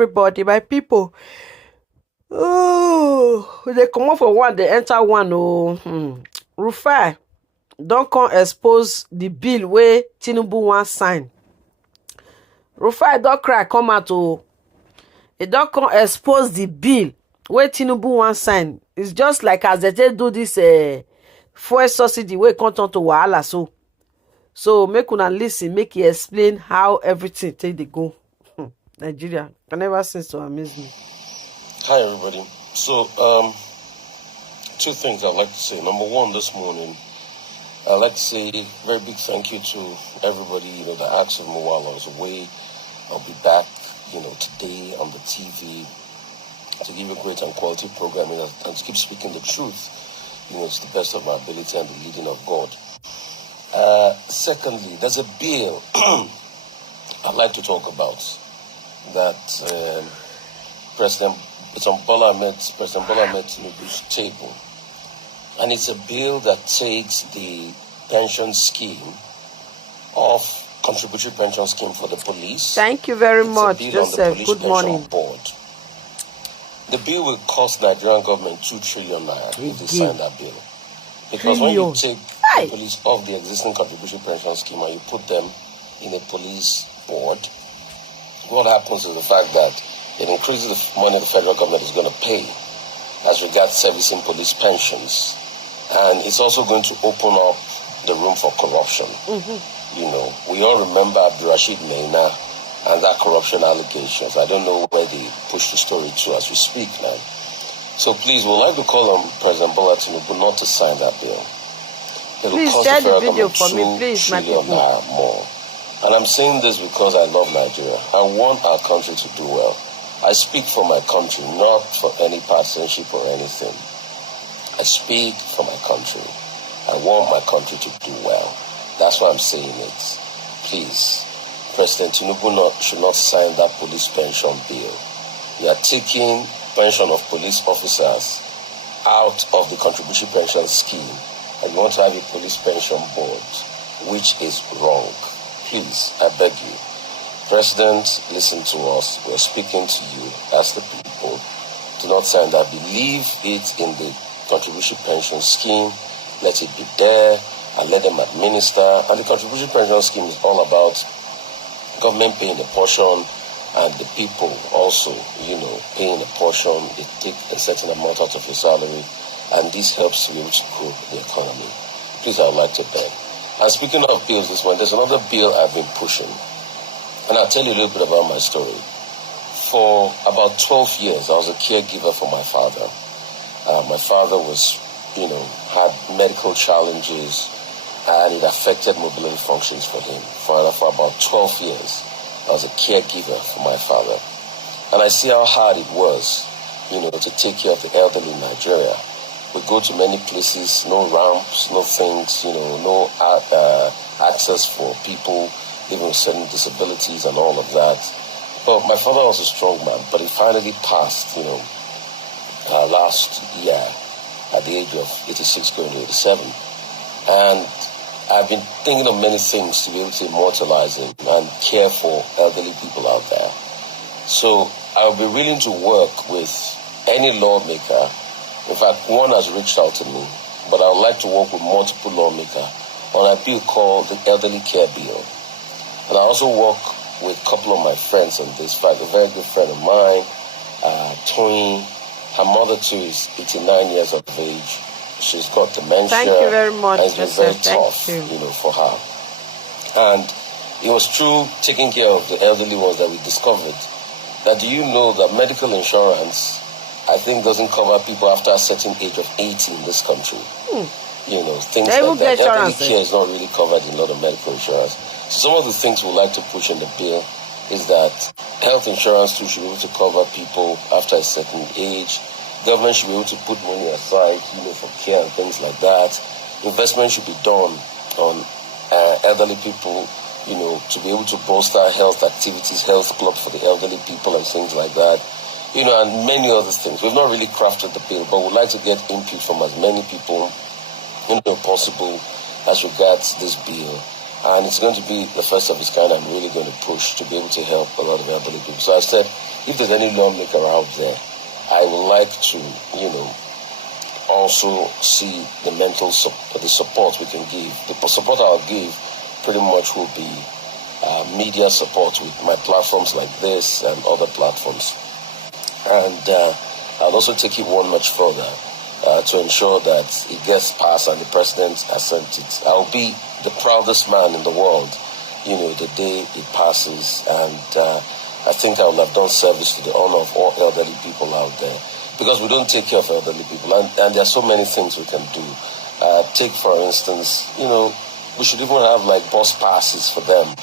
everybody, my people. Oh, they come up for one, they enter one. Rufai don't come expose the bill where Tinubu want sign. Rufai don't cry come out. It don't come expose the bill where Tinubu want sign. It's just like as they do this fuel subsidy where come turn to wahala so make una listen, make he explain how everything take they go. Nigeria can never cease to amaze me. Hi everybody. So two things I'd like to say. Number one, this morning I'd like to say a very big thank you to everybody that asked me while I was away. I'll be back today on the TV to give you a great and quality programming and to keep speaking the truth. It's the best of my ability and the leading of God. Secondly, there's a bill I'd like to talk about that President Bola Ahmed Tinubu's table, and it's a bill that takes the pension scheme off contributory pension scheme for the police. Thank you very much, Joseph. Good morning. Board. The bill will cost Nigerian government 2 trillion naira if they sign that bill. Because when you take the police off the existing contributory pension scheme and you put them in a police board, what happens is the fact that it increases the money the federal government is going to pay as regards servicing police pensions. And it's also going to open up the room for corruption. We all remember Abdurrashid Maina and that corruption allegations. I don't know where they push the story to as we speak now. So please, we'd like to call on President Bola Tinubu not to sign that bill. It will cost the federal government 2 trillion naira more. And I'm saying this because I love Nigeria. I want our country to do well. I speak for my country, not for any partisanship or anything. I speak for my country. I want my country to do well. That's why I'm saying it. Please, President Tinubu should not sign that police pension bill. You are taking pension of police officers out of the contributory pension scheme, and you want to have a police pension board, which is wrong. Please, I beg you. President, listen to us. We're speaking to you as the people. Do not sign that. Believe it in the contributory pension scheme. Let it be there and let them administer. And the contributory pension scheme is all about government paying a portion and the people also, paying a portion. They take a certain amount out of your salary, and this helps to be able to grow the economy. Please, I would like to beg. And speaking of bills this one, there's another bill I've been pushing. And I'll tell you a little bit about my story. For about 12 years, I was a caregiver for my father. My father had medical challenges, and it affected mobility functions for him. For about 12 years, I was a caregiver for my father. And I see how hard it was, to take care of the elderly in Nigeria. We go to many places, no ramps, no things, no access for people, even with certain disabilities and all of that. But my father was a strong man, but he finally passed, last year at the age of 86 going to 87. And I've been thinking of many things to be able to immortalize him and care for elderly people out there. So I'll be willing to work with any lawmaker. In fact, one has reached out to me, but I would like to work with multiple lawmakers on a bill called the Elderly Care Bill. And I also work with a couple of my friends on this. In fact, a very good friend of mine, Tony, her mother too is 89 years of age. She's got dementia. Thank you very much, and it's been very tough, for her. And it was through taking care of the elderly ones that we discovered that, do you know that medical insurance, I think, doesn't cover people after a certain age of 80 in this country. Things like that. Elderly care is not really covered in a lot of medical insurance. So some of the things we'd like to push in the bill is that health insurance too should be able to cover people after a certain age. Government should be able to put money aside, for care and things like that. Investment should be done on elderly people, to be able to bolster health activities, health clubs for the elderly people and things like that. And many other things. We've not really crafted the bill, but we'd like to get input from as many people, possible as regards this bill. And it's going to be the first of its kind I'm really going to push to be able to help a lot of elderly people. So I said, if there's any lawmaker out there, I would like to, also see the the support we can give. The support I'll give pretty much will be media support with my platforms like this and other platforms. And I'll also take it one notch further to ensure that it gets passed and the president has sent it. I'll be the proudest man in the world, the day it passes. And I think I will have done service to the honor of all elderly people out there, because we don't take care of elderly people. And there are so many things we can do. Take, for instance, we should even have like bus passes for them,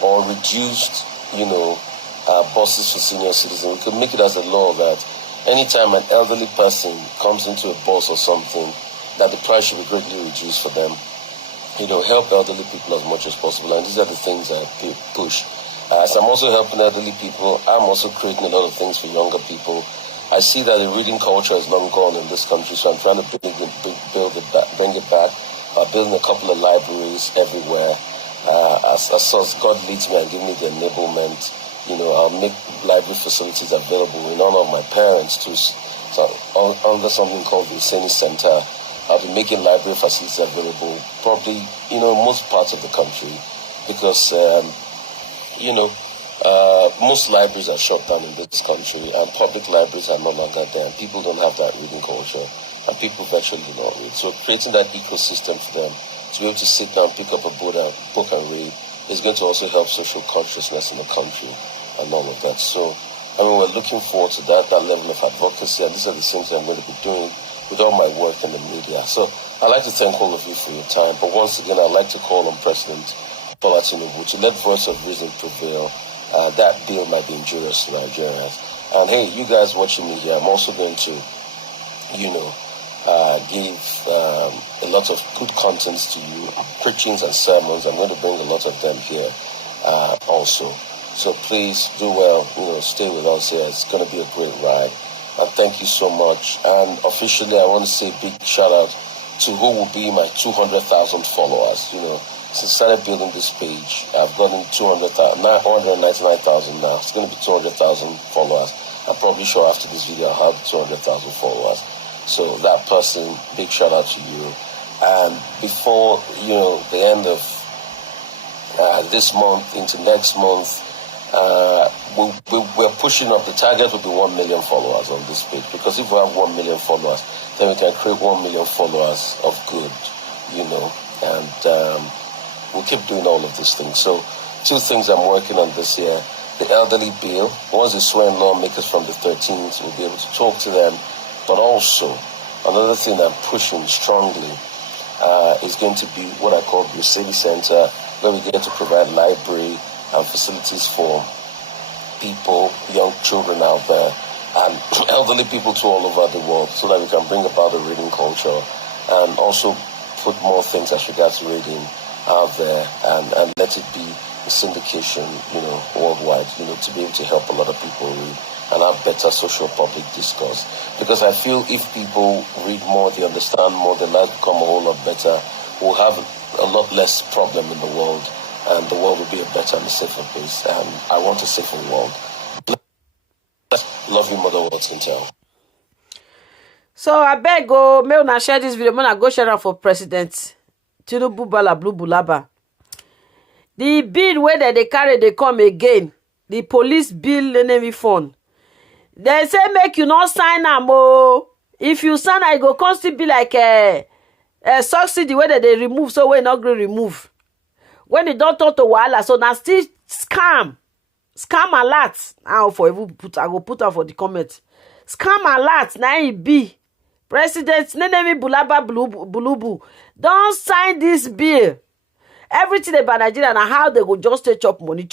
or reduced, buses for senior citizens. We could make it as a law that anytime an elderly person comes into a bus or something, that the price should be greatly reduced for them. Help elderly people as much as possible. And these are the things I push. As I'm also helping elderly people, I'm also creating a lot of things for younger people. I see that the reading culture is long gone in this country, so I'm trying to bring it back by building a couple of libraries everywhere. As God leads me and give me the enablement, I'll make library facilities available in honor of my parents too. So under something called the Oseni Center, I'll be making library facilities available, probably, most parts of the country, because, most libraries are shut down in this country, and public libraries are no longer there, and people don't have that reading culture, and people virtually do not read. So creating that ecosystem for them to be able to sit down, pick up a book and read is going to also help social consciousness in the country and all of that. So, we're looking forward to that level of advocacy, and these are the things I'm going to be doing with all my work in the media. So I'd like to thank all of you for your time, but once again, I'd like to call on President Bola Tinubu to let voice of reason prevail. That bill might be injurious to Nigerians. And hey, you guys watching me here, I'm also going to, give a lot of good contents to you, preachings and sermons. I'm going to bring a lot of them here also. So please do well, stay with us here. It's going to be a great ride. And thank you so much. And officially, I want to say a big shout out to who will be my 200,000 followers. Since I started building this page, I've gotten 199,000 now. It's going to be 200,000 followers. I'm probably sure after this video I'll have 200,000 followers. So that person, big shout out to you. And before, the end of this month into next month, we're pushing up. The target will be 1 million followers on this page, because if we have 1 million followers, then we can create 1 million followers of good, and we'll keep doing all of these things. So 2 things I'm working on this year: the elderly bill. Once the swearing lawmakers from the 13th, we'll be able to talk to them. But also, another thing I'm pushing strongly is going to be what I call the City Center, where we get to provide library and facilities for people, young children out there, and elderly people to all over the world, so that we can bring about a reading culture and also put more things as regards reading out there, and let it be a syndication, worldwide, to be able to help a lot of people read and have better social public discourse. Because I feel if people read more, they understand more, their lives become a whole lot better, we'll have a lot less problem in the world, and the world will be a better and a safer place. And I want a safer world. Love you, Mother Watson. So I beg go, may una share this video, may go share it for President Tinubu Bala Blue Bulaba. The bill where they carry, they come again. The police bill enemy fund. They say make you not sign am. If you sign, I go come still be like a subsidy where they remove, so we not going to remove. When they don't talk to Wahala, so now still scam alert. Now for even I go put out for the comment. Scam alert. Now it be President Nenemi Bulaba Bulubu. Don't sign this bill. Everything about Nigeria and how they go just take chop money.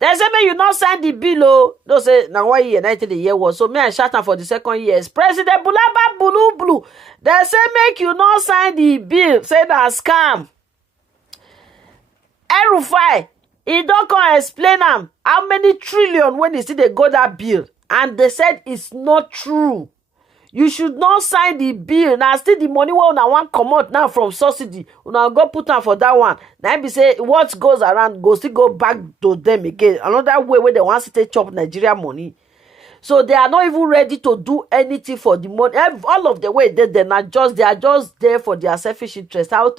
They say me you not sign the bill. Don't say now 1 year 90 the year was. So me I shout out for the 2nd year. President Bulaba Bulubu. They say make you not sign the bill. Say that scam. Rufai, he don't come explain them how many trillion when they see they got that bill, and they said it's not true. you should not sign the bill. Now still the money wey una wan comot now from subsidy, una go put am for that one. Na be say what goes around go still go back to them again. Another way wey dem wan still take chop Nigeria money. So they are not even ready to do anything for the money. All of the way they are just there for their selfish interest. How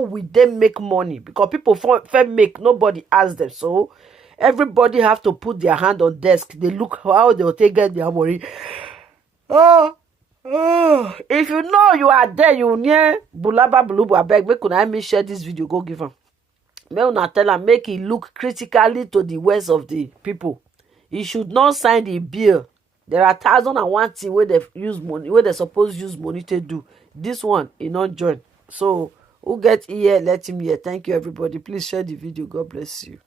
will they make money? Because people make, nobody asks them. So everybody have to put their hand on desk. They look how they will take get their money. If you know you are there, you near Bulaba Bulubu, abeg make una help me share this video, go give am. Make una tell am make e look critically to the words of the people. He should not sign the bill. There are 1,001 things where they use money, where they suppose use money to do. This one, he not join. So who get here, let him hear. Thank you, everybody. Please share the video. God bless you.